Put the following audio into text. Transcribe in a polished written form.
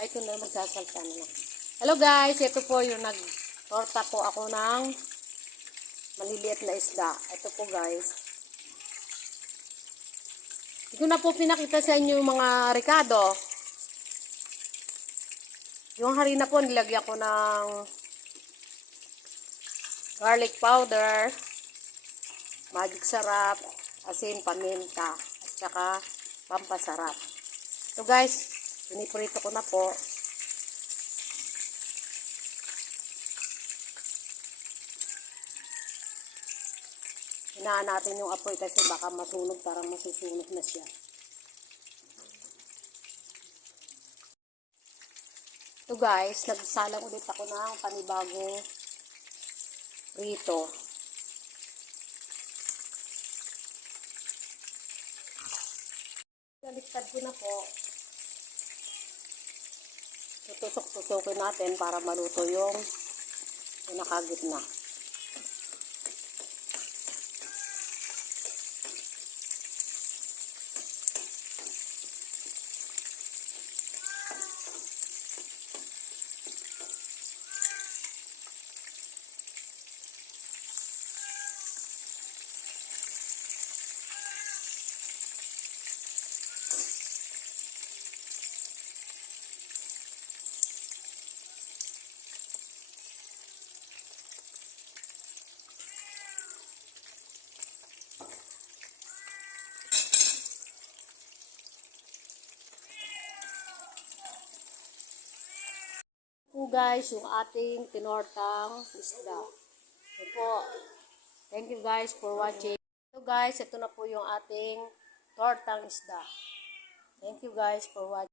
Ay, ito na, magsasalta na. Hello guys, ito po yung nag-torta po ako ng maliliit na isda. Ito po guys. Hindi ko na po pinakita sa inyo yung mga ricado. Yung harina po, nilagyan ko ng garlic powder, magic sarap, asin, paminta, at saka pampasarap. So guys, piniprito ko na po. Hinaan natin yung apoy kasi baka masunog, parang masusunog na siya. So guys, nagsalang ulit ako ng panibagong prito. Naliktad ko na po. Tutusok-tusokin natin para maluto yung nakagitna. Po guys, yung ating tinortang isda. So po, thank you guys for watching. So guys, ito na po yung ating tortang isda. Thank you guys for watching.